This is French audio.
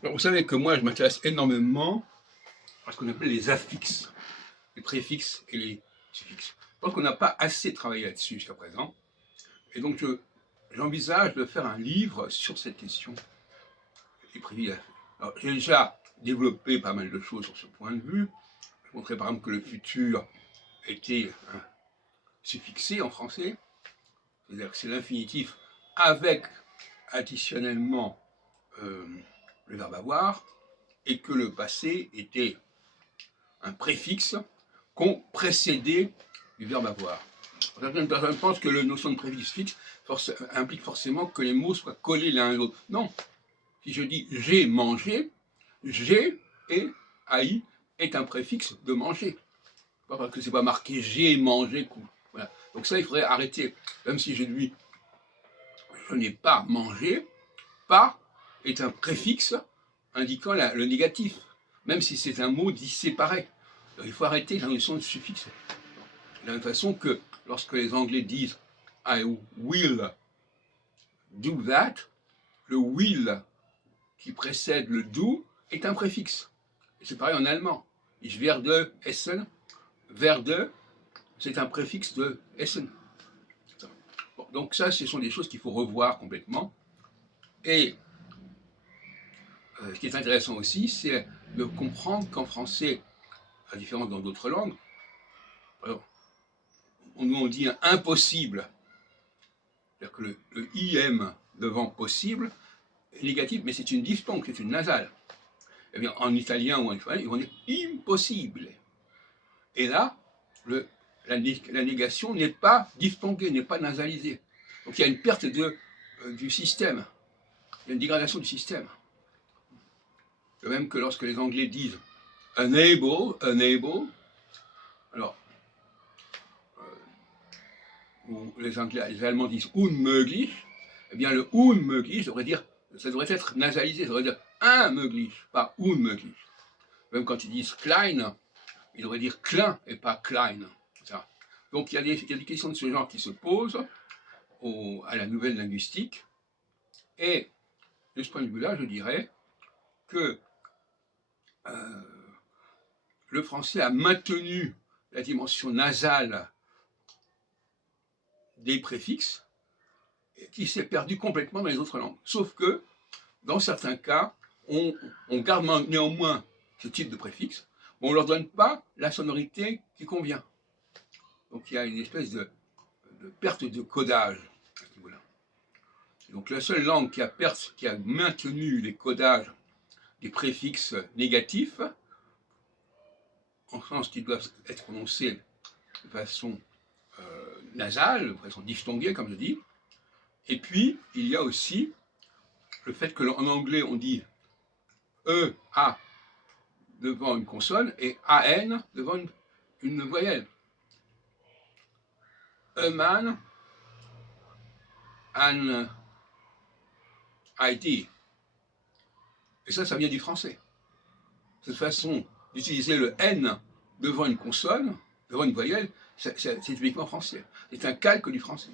Alors, vous savez que moi, je m'intéresse énormément à ce qu'on appelle les affixes, les préfixes et les suffixes. Je pense qu'on n'a pas assez travaillé là-dessus jusqu'à présent. Et donc, j'envisage de faire un livre sur cette question, les préfixes. Alors, j'ai déjà développé pas mal de choses sur ce point de vue. Je montrais par exemple que le futur était suffixé en français, c'est-à-dire que c'est l'infinitif avec additionnellement le verbe avoir, et que le passé était un préfixe qu'on précédait du verbe avoir. Certaines personnes pensent que la notion de préfixe fixe implique forcément que les mots soient collés l'un à l'autre. Non. Si je dis j'ai mangé, j'ai et AI est un préfixe de manger. Pas parce que c'est pas marqué j'ai mangé. Voilà. Donc ça, il faudrait arrêter. Même si je dis je n'ai pas mangé, pas est un préfixe indiquant le négatif, même si c'est un mot dit séparé. Alors, il faut arrêter la notion de suffixe. De la même façon que lorsque les Anglais disent I will do that, le will qui précède le do est un préfixe. Et c'est pareil en allemand. Ich werde essen, werde, c'est un préfixe de essen. Bon, donc ça, ce sont des choses qu'il faut revoir complètement. Et ce qui est intéressant aussi, c'est de comprendre qu'en français, à différence dans d'autres langues, alors, on dit impossible, c'est-à-dire que le IM devant possible est négatif, mais c'est une diphtongue, c'est une nasale. Eh bien, en italien ou en espagnol, ils vont dire impossible. Et là, la négation n'est pas diphtonguée, n'est pas nasalisée. Donc il y a une perte du système, il y a une dégradation du système. De même que lorsque les Anglais disent unable, alors, ou les Allemands disent unmöglich, eh bien le unmöglich ça devrait être nasalisé, ça devrait dire unmöglich, pas unmöglich. Même quand ils disent klein, ils devraient dire klein et pas klein. Donc il y a des questions de ce genre qui se posent à la nouvelle linguistique, et de ce point de vue-là, je dirais que le français a maintenu la dimension nasale des préfixes, qui s'est perdu complètement dans les autres langues. Sauf que, dans certains cas, on garde néanmoins ce type de préfixe, mais on ne leur donne pas la sonorité qui convient. Donc il y a une espèce de perte de codage à ce niveau-là. Donc la seule langue qui a maintenu les codages des préfixes négatifs, en sens qu'ils doivent être prononcés de façon nasale, de façon diphtonguée, comme je dis. Et puis, il y a aussi le fait qu'en anglais, on dit E, A devant une consonne et AN devant une voyelle. A man, an IT. Et ça vient du français. Cette façon d'utiliser le N devant une consonne, devant une voyelle, c'est typiquement français. C'est un calque du français.